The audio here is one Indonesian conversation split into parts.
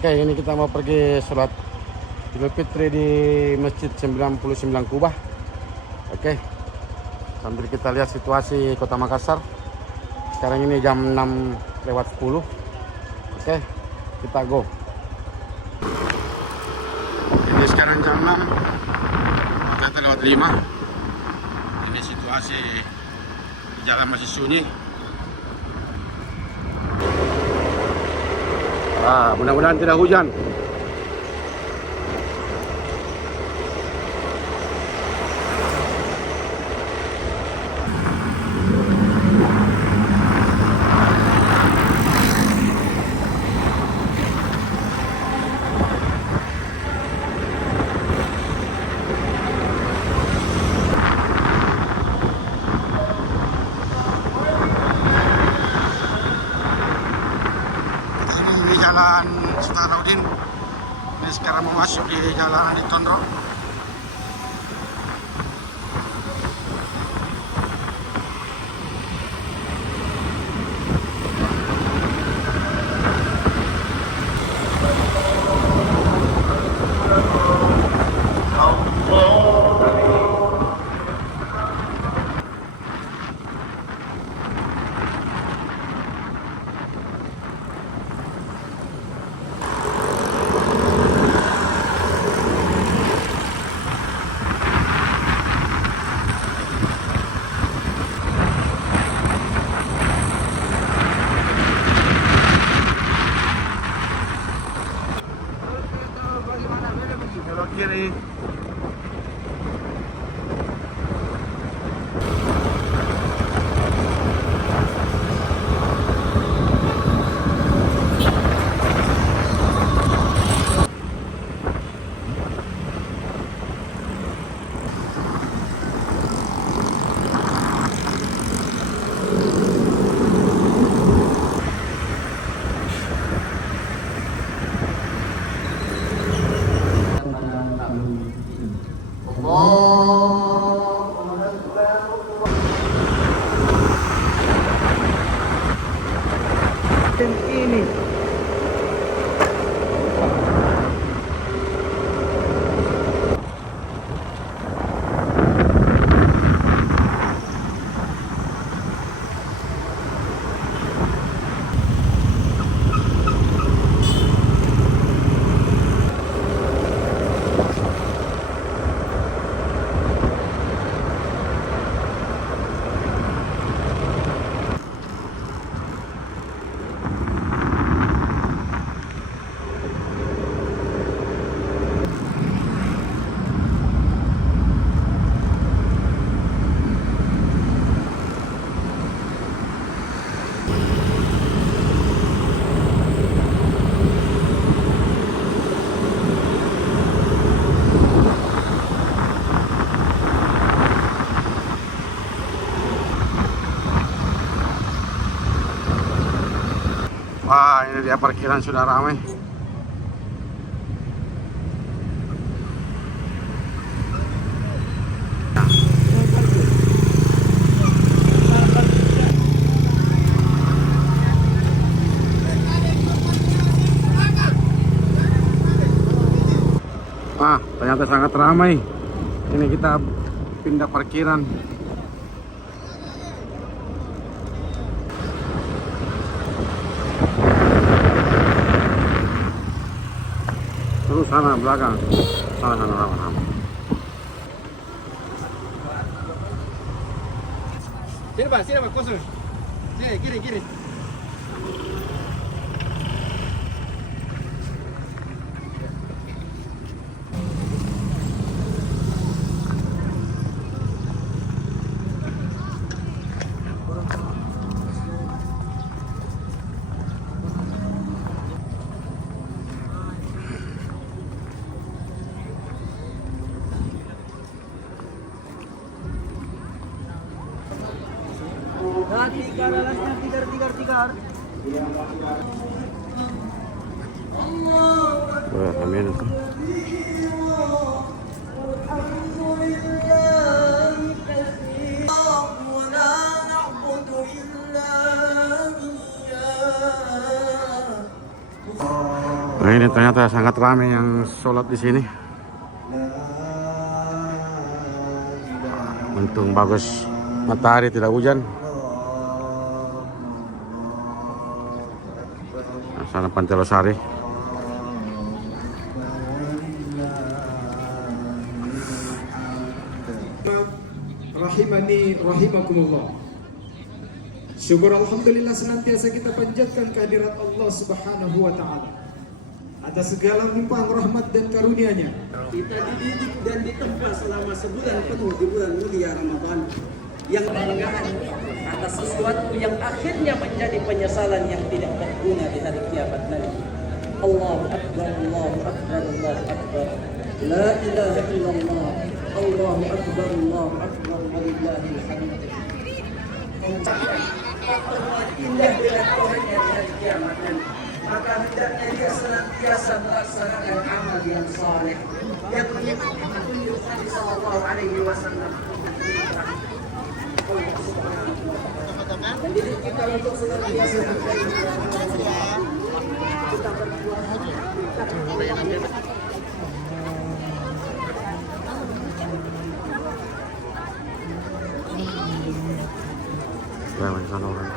Oke, ini kita mau pergi sholat Idul Fitri di Masjid 99 Kubah. Oke, sambil kita lihat situasi Kota Makassar. Sekarang ini jam 6:10. Oke, kita go. Ini sekarang jam 6, kita lewat 5. Ini situasi di jalan masih sunyi. Mudah-mudahan tidak hujan. Jalan Sultanuddin. Ini sekarang mau masuk di jalan di Tondro. Belok kiri. Ini dia parkiran sudah ramai. Ternyata sangat ramai. Ini kita pindah parkiran. Terus sana belakang, sana ramai. Sini pak, kosong. Sini, kiri. Tigar. Amin. Nah, ini ternyata sangat ramai yang sholat di sini. Untung bagus matahari, tidak hujan. Nah, sana Pantai Losari. Rahimani rahimakumullah. Syukur alhamdulillah senantiasa kita panjatkan kehadirat Allah Subhanahu wa taala atas segala limpahan rahmat dan karunia-Nya. Kita dididik dan ditempa selama sebulan penuh di bulan mulia Ramadan yang banggaan atas sesuatu yang akhirnya menjadi penyesalan yang tidak berguna di hari kiamat nanti. Allahu Akbar, Allahu Akbar, Allahu Akbar. La ilaha illallah. Allahu Akbar, Allahu Akbar, walillahil hamd. Indah dengan Tuhannya di hari kiamat nanti. Maka hendaknya dia senantiasa melaksanakan amal yang saleh yang mengikuti petunjuk Nabi Sallallahu Alaihi Wasallam. Mendidik kita untuk senantiasa kita berpuasa. Lewat sana orang.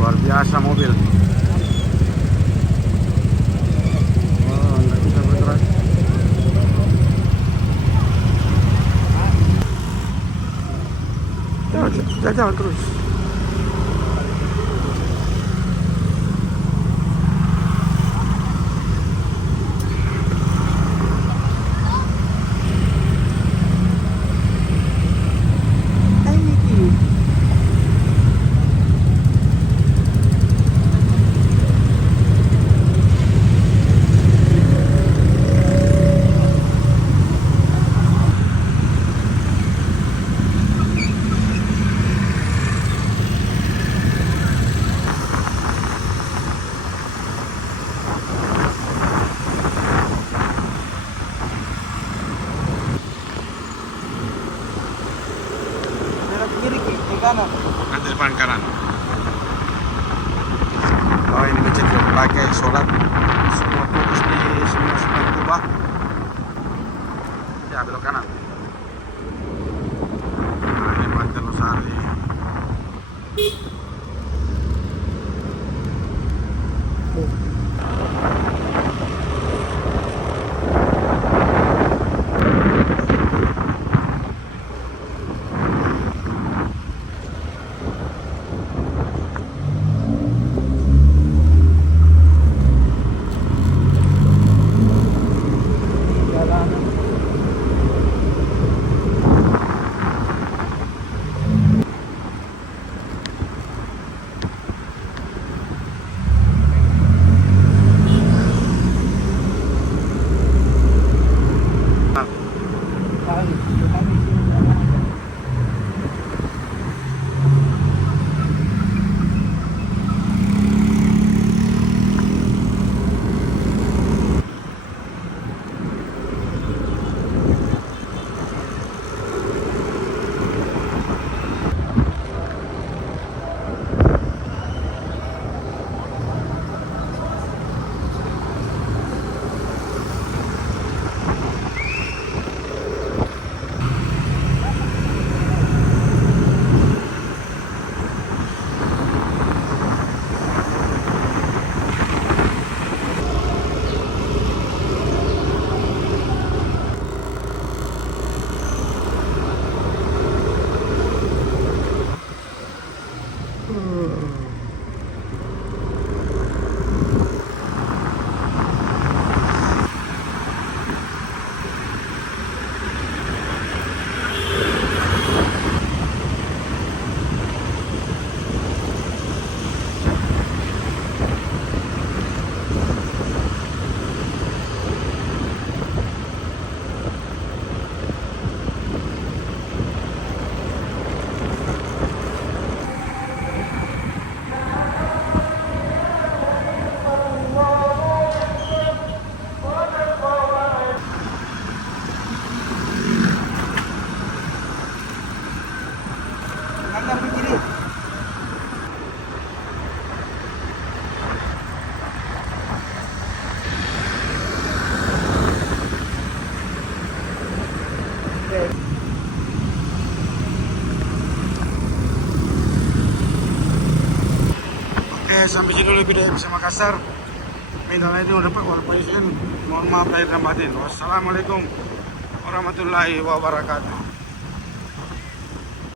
Luar biasa mobil. Oh, nggak bisa bergerak. Jalan terus. Nanti depan kanan. Oh, ini masjid yang pakai sholat semua fokus di semua Kubah. Ya, belok kanan. Nah, ini Pantai Losari. sampai sini dulu video episode Makassar. Minta itu udah dapat walaupun mohon maaf lahir dan batin. Wassalamualaikum warahmatullahi wabarakatuh.